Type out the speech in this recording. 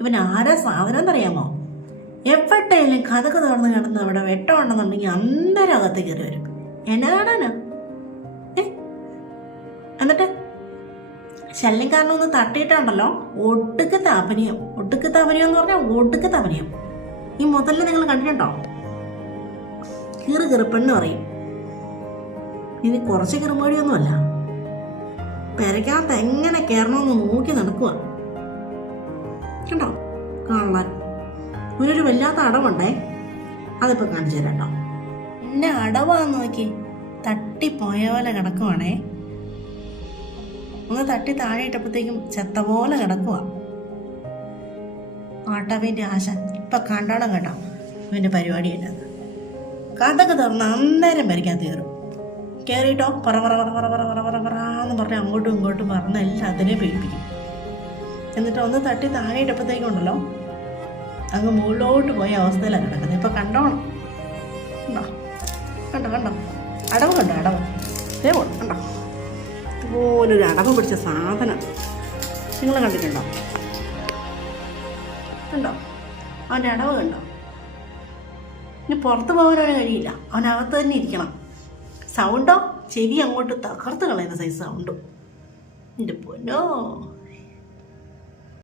ഇവൻ ആരാ സാധനം എന്നറിയാമോ എപ്പോഴേലും കഥക് തുറന്ന് കിടന്ന് അവിടെ വെട്ടമുണ്ടെന്നുണ്ടെങ്കിൽ അന്നേരം അകത്ത് കയറി വരും. എന്നാടാനോ ഏ? എന്നിട്ട്? ശല്യം കാരണം ഒന്ന് തട്ടിയിട്ടുണ്ടല്ലോ ഒടുക്കത്തെ അഭിനയം എന്ന് പറഞ്ഞാൽ ഒടുക്കത്തെ അഭിനയം. ഈ മുതലിൽ നിങ്ങൾ കണ്ടിട്ടുണ്ടോ? കീറ് കീറിപ്പെണ്ണ് പറയും. ഇനി കുറച്ച് കിറുമോടിയൊന്നുമല്ല. പെരയ്ക്കകത്ത് എങ്ങനെ കയറണമെന്ന് നോക്കി നടക്കുക കണ്ടോ? കാണാൻ ഇവനൊരു വല്ലാത്ത അടവുണ്ടേ? അതിപ്പോ കാണിച്ചു തരാം കേട്ടോ എന്നെ അടവാന്ന് നോക്കി തട്ടിപ്പോയ പോലെ കിടക്കുവാണേ. ഒന്ന് തട്ടി താഴെ ഇട്ടപ്പോഴത്തേക്കും ചെത്ത പോലെ കിടക്കുക ആട്ടവിന്റെ ആശ ഇപ്പൊ കണ്ടോണം കേട്ടോ. ഇവന്റെ പരിപാടി ഉണ്ടെന്ന് കഥക്ക് തുറന്ന് അന്നേരം വരയ്ക്കാൻ തീരും കയറിയിട്ടോ പറ പറ പറ പറ പറ പറ പറ എന്ന് പറഞ്ഞ് അങ്ങോട്ടും ഇങ്ങോട്ടും പറഞ്ഞ് എല്ലാത്തിനെയും പേടിപ്പിക്കും. എന്നിട്ട് ഒന്ന് തട്ടി താഴെ ഇട്ടപ്പോഴത്തേക്കുണ്ടല്ലോ അങ്ങ് മുകളിലോട്ട് പോയ അവസ്ഥയിലാണ് കിടക്കുന്നത്. ഇപ്പം കണ്ടോണം. കണ്ടോ? കണ്ടോ കണ്ടോ? അടവ് കണ്ടോ അടവ്? ഇതേ പോലെ കണ്ടോ? ഇതുപോലൊരു അടവ് പിടിച്ച സാധനം. നിങ്ങൾ കണ്ടിട്ടുണ്ടോ? കണ്ടോ? അവന്റെ അടവ് കണ്ടോ? ഇനി പുറത്ത് പോകാനവന് കഴിയില്ല. അവനകത്ത് തന്നെ ഇരിക്കണം. സൗണ്ടോ ചെവി അങ്ങോട്ട് തകർത്ത് കളയുന്ന സൈസ് സൗണ്ടും എന്റെ പൊന്നോ.